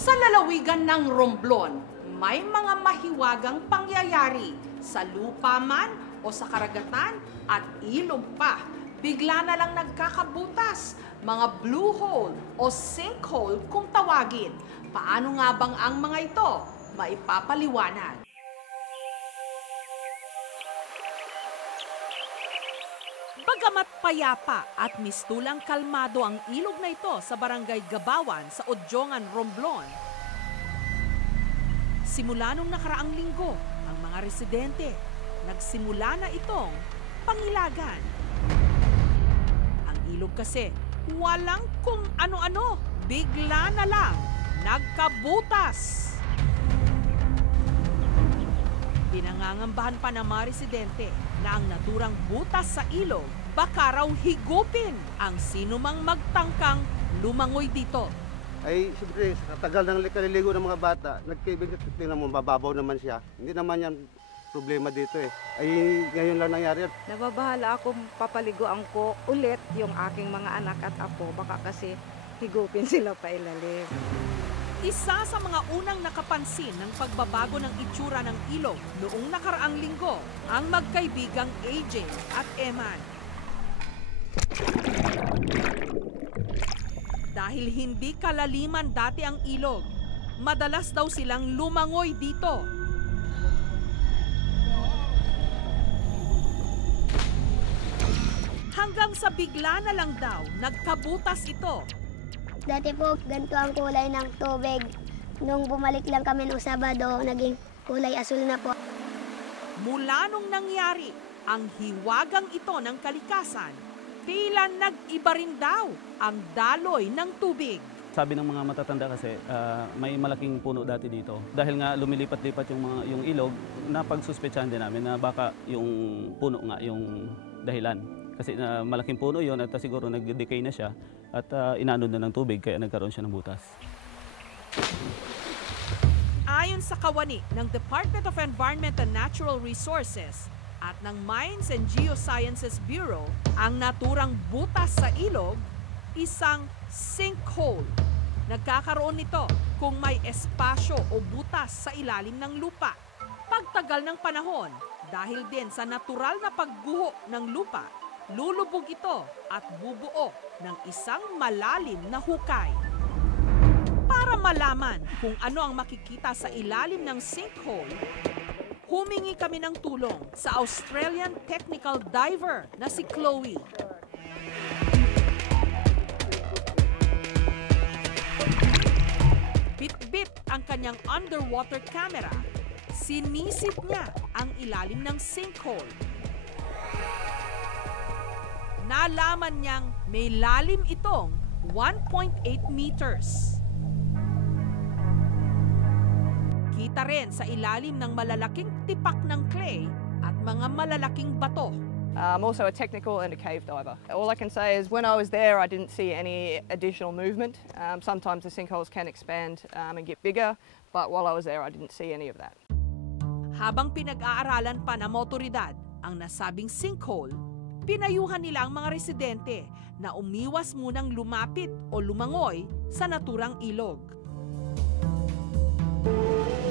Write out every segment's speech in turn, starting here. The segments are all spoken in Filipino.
Sa lalawigan ng Romblon, may mga mahiwagang pangyayari sa lupa man o sa karagatan at ilog pa. Bigla na lang nagkakabutas, mga blue hole o sinkhole kung tawagin. Paano nga bang ang mga ito maipapaliwanag? Bagamat payapa at mistulang kalmado ang ilog na ito sa barangay Gabawan sa Odjongan, Romblon, simula nung nakaraang linggo, ang mga residente nagsimula na itong pangilagan. Ang ilog kasi walang kung ano-ano, bigla na lang nagkabutas. Pinangangambahan pa ng mga residente na ang naturang butas sa ilog baka raw higupin ang sinumang magtangkang lumangoy dito. Ay, siyempre, sa tagal ng kaliligo ng mga bata, nagkaibig at tingnan mo, mababaw naman siya. Hindi naman yan problema dito eh. Ay, ngayon lang nangyari yan. Nababahala akong papaliguan ko ulit yung aking mga anak at apo. Baka kasi higupin sila pa ilalim. Isa sa mga unang nakapansin ng pagbabago ng itsura ng ilog noong nakaraang linggo, ang magkaibigang AJ at Eman. Dahil hindi kalaliman dati ang ilog, madalas daw silang lumangoy dito. Hanggang sa bigla na lang daw, nagkabutas ito. Dati po, ganito ang kulay ng tubig. Nung bumalik lang kami nung Sabado, naging kulay asul na po. Mula nung nangyari ang hiwagang ito ng kalikasan, tila nag-iba rin daw ang daloy ng tubig. Sabi ng mga matatanda kasi may malaking puno dati dito. Dahil nga lumilipat-lipat yung ilog, napagsuspetsahan din namin na baka yung puno nga yung dahilan. Kasi malaking puno yon at siguro nag-decay na siya at inanod na ng tubig kaya nagkaroon siya ng butas. Ayon sa kawani ng Department of Environment and Natural Resources at ng Mines and Geosciences Bureau, ang naturang butas sa ilog, isang sinkhole. Nagkakaroon nito kung may espasyo o butas sa ilalim ng lupa. Pagtagal ng panahon, dahil din sa natural na pagguho ng lupa, lulubog ito at bubuo ng isang malalim na hukay. Para malaman kung ano ang makikita sa ilalim ng sinkhole, humingi kami ng tulong sa Australian technical diver na si Chloe. Bit-bit ang kanyang underwater camera. Sinisit niya ang ilalim ng sinkhole. Nalaman niyang may lalim itong 1.8 meters. Kita rin sa ilalim ng malalaking tipak ng clay at mga malalaking bato. I'm also a technical and a cave diver. All I can say is when I was there, I didn't see any additional movement. Sometimes the sinkholes can expand and get bigger, but while I was there, I didn't see any of that. Habang pinag-aaralan pa ng motoridad ang nasabing sinkhole, pinayuhan nila ang mga residente na umiwas munang lumapit o lumangoy sa naturang ilog.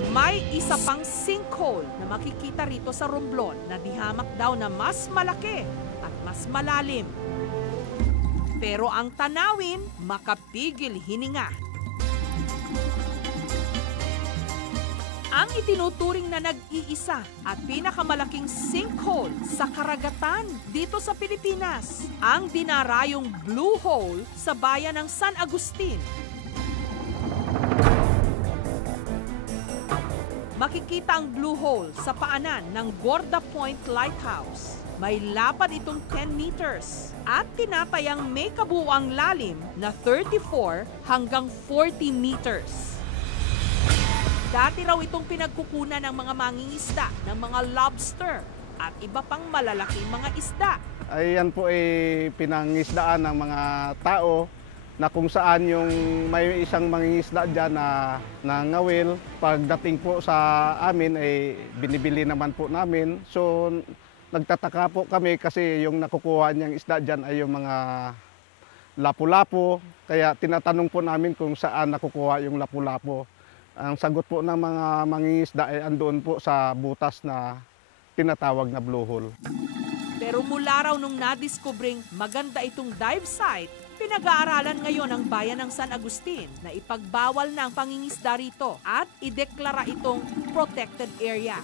May isa pang sinkhole na makikita rito sa Romblon na dihamak daw na mas malaki at mas malalim. Pero ang tanawin, makapigil hininga. Ang itinuturing na nag-iisa at pinakamalaking sinkhole sa karagatan dito sa Pilipinas, ang dinarayong Blue Hole sa bayan ng San Agustin. Makikita ang Blue Hole sa paanan ng Gorda Point Lighthouse. May lapad itong 10 meters at tinatayang may kabuuang lalim na 34 hanggang 40 meters. Dati raw itong pinagkukunan ng mga mangingisda ng mga lobster at iba pang malalaking mga isda. Ay, yan po ay pinangisdaan ng mga tao na kung saan yung may isang mangingisda dyan na ngawil. Pagdating po sa amin ay binibili naman po namin. So nagtataka po kami kasi yung nakukuha niyang isda dyan ay yung mga lapu-lapu. Kaya tinatanong po namin kung saan nakukuha yung lapu-lapu. Ang sagot po ng mga mangingisda ay andoon po sa butas na tinatawag na blue hole. Pero mula raw nung nadiskubring maganda itong dive site, pinag-aaralan ngayon ang bayan ng San Agustin na ipagbawal na ang pangingisda rito at ideklara itong protected area.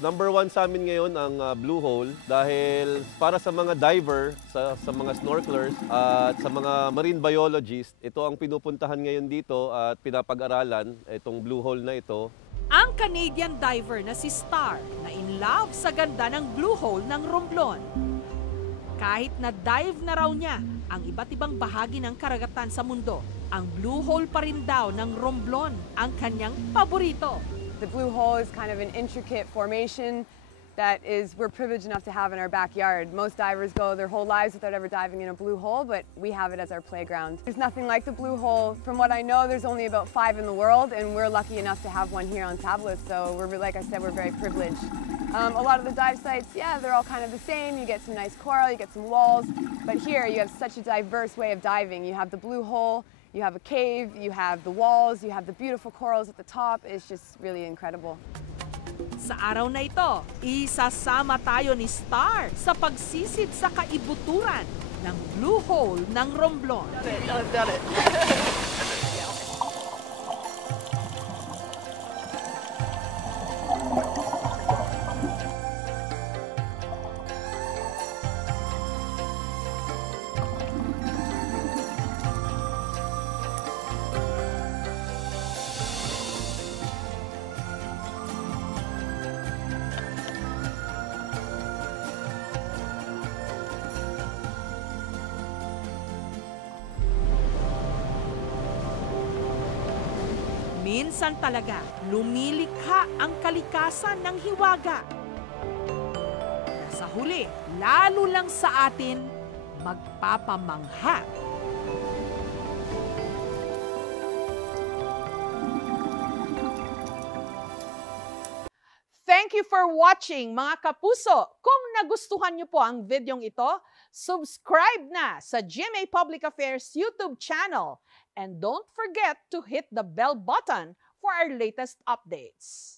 Number 1 sa amin ngayon ang blue hole dahil para sa mga diver, sa mga snorkelers at sa mga marine biologists, ito ang pinupuntahan ngayon dito at pinapag-aralan itong blue hole na ito. Ang Canadian diver na si Star na in love sa ganda ng blue hole ng Romblon. Kahit na dive na raw niya ang iba't ibang bahagi ng karagatan sa mundo, ang blue hole pa rin daw ng Romblon ang kanyang paborito. The blue hole is kind of an intricate formation that we're privileged enough to have in our backyard. Most divers go their whole lives without ever diving in a blue hole, but we have it as our playground. There's nothing like the blue hole. From what I know, there's only about 5 in the world, and we're lucky enough to have one here on Tablas, so like I said, we're very privileged. A lot of the dive sites, yeah, they're all kind of the same. You get some nice coral, you get some walls, but here you have such a diverse way of diving. You have the blue hole, you have a cave, you have the walls, you have the beautiful corals at the top. It's just really incredible. Sa araw na ito, isasama tayo ni Star sa pagsisid sa kaibuturan ng blue hole ng Romblon. Minsan talaga, lumilikha ang kalikasan ng hiwaga. Sa huli, lalo lang sa atin, magpapamangha. Thank you for watching, mga kapuso. Kung nagustuhan niyo po ang videong ito, subscribe na sa GMA Public Affairs YouTube channel. And don't forget to hit the bell button for our latest updates.